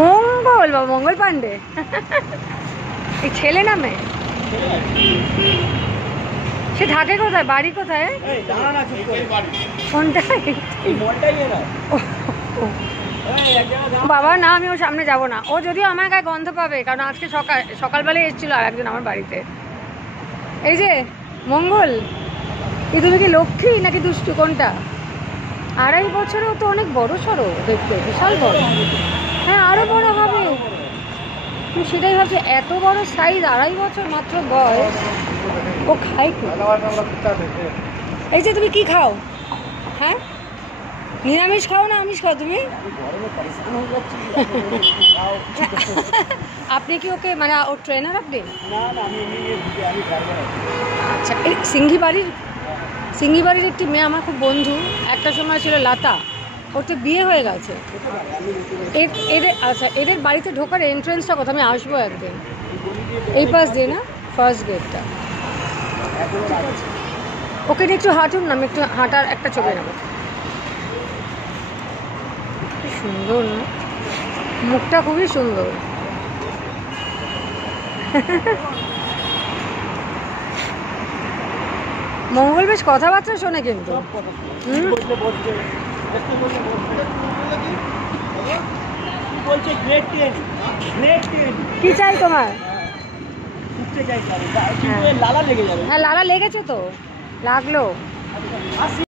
মঙ্গল বা মঙ্গল পান্ডে এই ছেলে নামে সে থাকে কোথায় বাড়ি কোথায় কোনটায় বাবা না আমি ওর সামনে যাব না ও যদিও আমার গায়ে গন্ধ পাবে কারণ আজকে সকালবেলায় এসেছিল আর একজন আমার বাড়িতে এই যে মঙ্গল তুমি কি লক্ষ্মী নাকি দুষ্টু কোনটা 2.5 বছরেও তো অনেক বড় সড়ো দেখতে বিশাল বড় হ্যাঁ আরো বড় হবে তুমি সেটাই ভাবছি এত বড় সাইজ 2.5 বছর মাত্র বয়স ও খায় কি এই যে তুমি কি খাও হ্যাঁ নিরামিষ খাও না আমিষ খাও তুমি আপনি কি ওকে মানে ওর ট্রেনার আপনি আচ্ছা এই সিঙ্গি বাড়ির একটি মেয়ে আমার খুব বন্ধু একটা সময় ছিল লতা ওর তো বিয়ে হয়ে গেছে এদের আচ্ছা এদের বাড়িতে ঢোকার এন্ট্রেন্সটা কথা আমি আসবো একদিন এই পাশ দিয়ে না ফার্স্ট গেটটা ওকে একটু হাঁটুন না আমি একটু হাঁটার একটা ছবি নেব সুন্দর না মুখটা খুবই সুন্দর মঙ্গল বেশ কথাবার্তা শোনে কিন্তু কি চাই তোমার হ্যাঁ লালা লেগেছে তো লাগলো